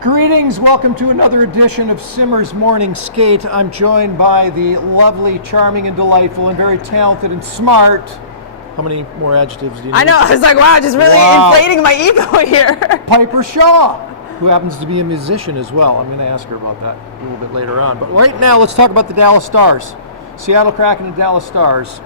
Greetings, welcome to another edition of Simmer's Morning Skate. I'm joined by the lovely, charming, and delightful, and very talented and smart. How many more adjectives do you need? I know, I was like, wow, just really inflating my ego here. Piper Shaw, who happens to be a musician as well. I'm going to ask her about that a little bit later on. But right now, let's talk about the Dallas Stars. Seattle Kraken and Dallas Stars.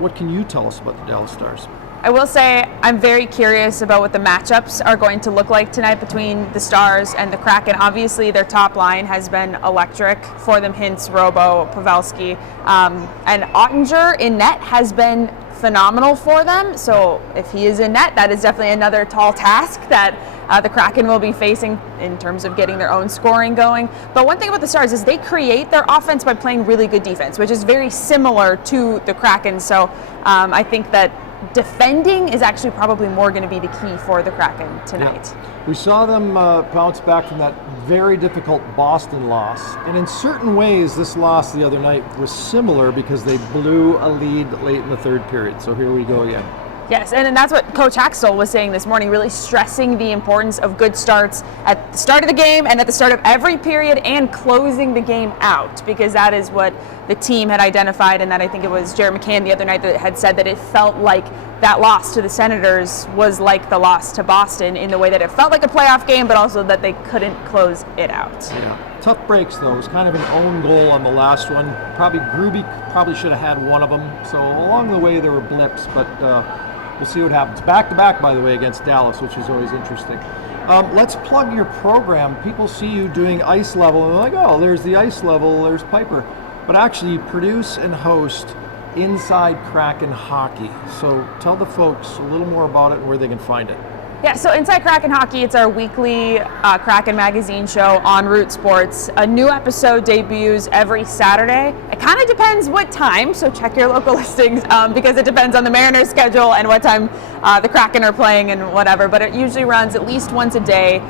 What can you tell us about the Dallas Stars? I will say I'm very curious about what the matchups are going to look like tonight between the Stars and the Kraken. Obviously, their top line has been electric for them. Hintz, Robo, Pavelski, and Ottinger in net has been phenomenal for them. So if he is in net, that is definitely another tall task that the Kraken will be facing in terms of getting their own scoring going. But one thing about the Stars is they create their offense by playing really good defense, which is very similar to the Kraken. So I think that defending is actually probably more going to be the key for the Kraken tonight. Yeah. We saw them bounce back from that very difficult Boston loss. And in certain ways, this loss the other night was similar because they blew a lead late in the third period. So here we go again. Yes, and that's what Coach Haxtell was saying this morning, really stressing the importance of good starts at the start of the game and at the start of every period and closing the game out, because that is what the team had identified, and that I think it was Jared McCann the other night that had said that it felt like that loss to the Senators was like the loss to Boston in the way that it felt like a playoff game, but also that they couldn't close it out. Yeah. Tough breaks, though. It was kind of an own goal on the last one. Gruby probably should have had one of them. So along the way, there were blips, but we'll see what happens. Back-to-back, by the way, against Dallas, which is always interesting. Let's plug your program. People see you doing ice level, and they're like, oh, there's the ice level, there's Piper. But actually, you produce and host Inside Kraken Hockey. So tell the folks a little more about it and where they can find it. Yeah, so Inside Kraken Hockey, it's our weekly Kraken magazine show on Root Sports. A new episode debuts every Saturday. It kind of depends what time, so check your local listings because it depends on the Mariners' schedule and what time the Kraken are playing and whatever, but it usually runs at least once a day.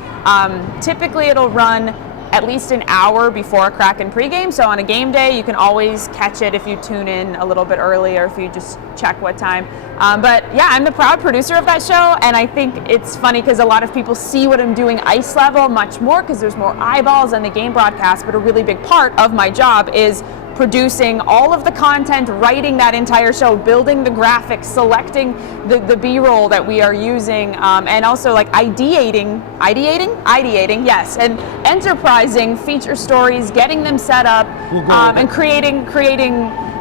Typically, it'll run at least an hour before a Kraken pregame, so on a game day, you can always catch it if you tune in a little bit early or if you just check what time. But yeah, I'm the proud producer of that show, and I think it's funny because a lot of people see what I'm doing ice level much more because there's more eyeballs on the game broadcast, but a really big part of my job is producing all of the content, writing that entire show, building the graphics, selecting the B-roll that we are using, and also like ideating, yes, and enterprising feature stories, getting them set up, and creating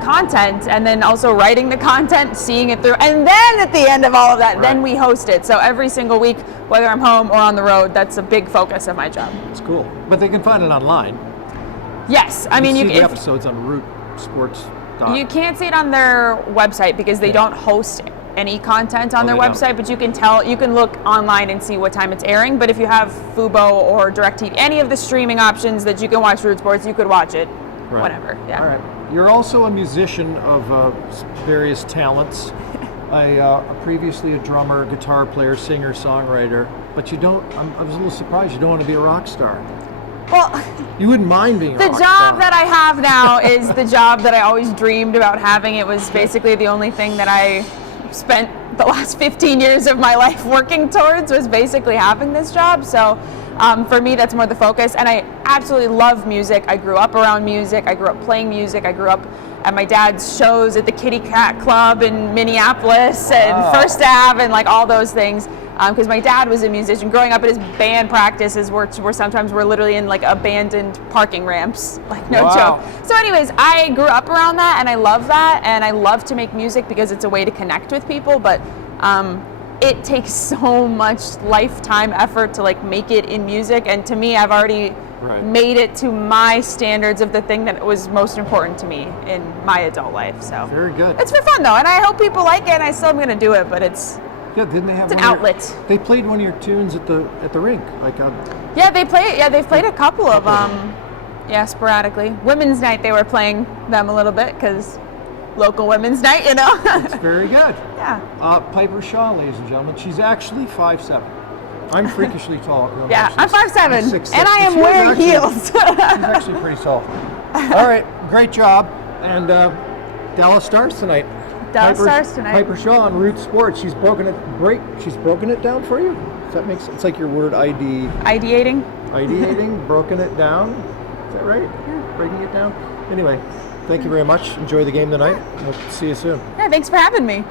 content, and then also writing the content, seeing it through, and then at the end of all of that, then we host it. So every single week, whether I'm home or on the road, that's a big focus of my job. It's cool. But they can find it online. Yes, I mean, you can see the episodes on Root Sports. You can't see it on their website because they don't host any content on their website, but you can look online and see what time it's airing. But if you have Fubo or DirecTV, any of the streaming options that you can watch Root Sports, you could watch it whenever. Yeah. All right. You're also a musician of various talents. Previously a drummer, guitar player, singer, songwriter, but I was a little surprised you don't want to be a rock star. Well, you wouldn't mind being a rock star. The job that I have now is the job that I always dreamed about having. It was basically the only thing that I spent the last 15 years of my life working towards, was basically having this job. So for me, that's more the focus. And I absolutely love music. I grew up around music. I grew up playing music. I grew up at my dad's shows at the Kitty Cat Club in Minneapolis and First Ave and like all those things. Because my dad was a musician. Growing up at his band practices where sometimes we're literally in like abandoned parking ramps, like no joke. So anyways, I grew up around that and I love that, and I love to make music because it's a way to connect with people, but it takes so much lifetime effort to like make it in music, and to me, I've already made it to my standards of the thing that was most important to me in my adult life. So very good. It's for fun though, and I hope people like it, and I still am gonna do it, but it's didn't they have it's an outlet. They played one of your tunes at the rink, like they've played a couple of sporadically. Women's night they were playing them a little bit because local women's night, you know. It's very good. Yeah. Piper Shaw, ladies and gentlemen, she's actually 5'7". I'm freakishly tall. I'm 5'7", and I am wearing heels. She's actually pretty tall. All right, great job, and Dallas Stars tonight. Piper Shaw on Root Sports. She's broken it down for you. Does that make sense? It's like your word ID. Ideating? ideating, broken it down. Is that right? Yeah. Breaking it down. Anyway, thank you very much. Enjoy the game tonight. We'll see you soon. Yeah, thanks for having me.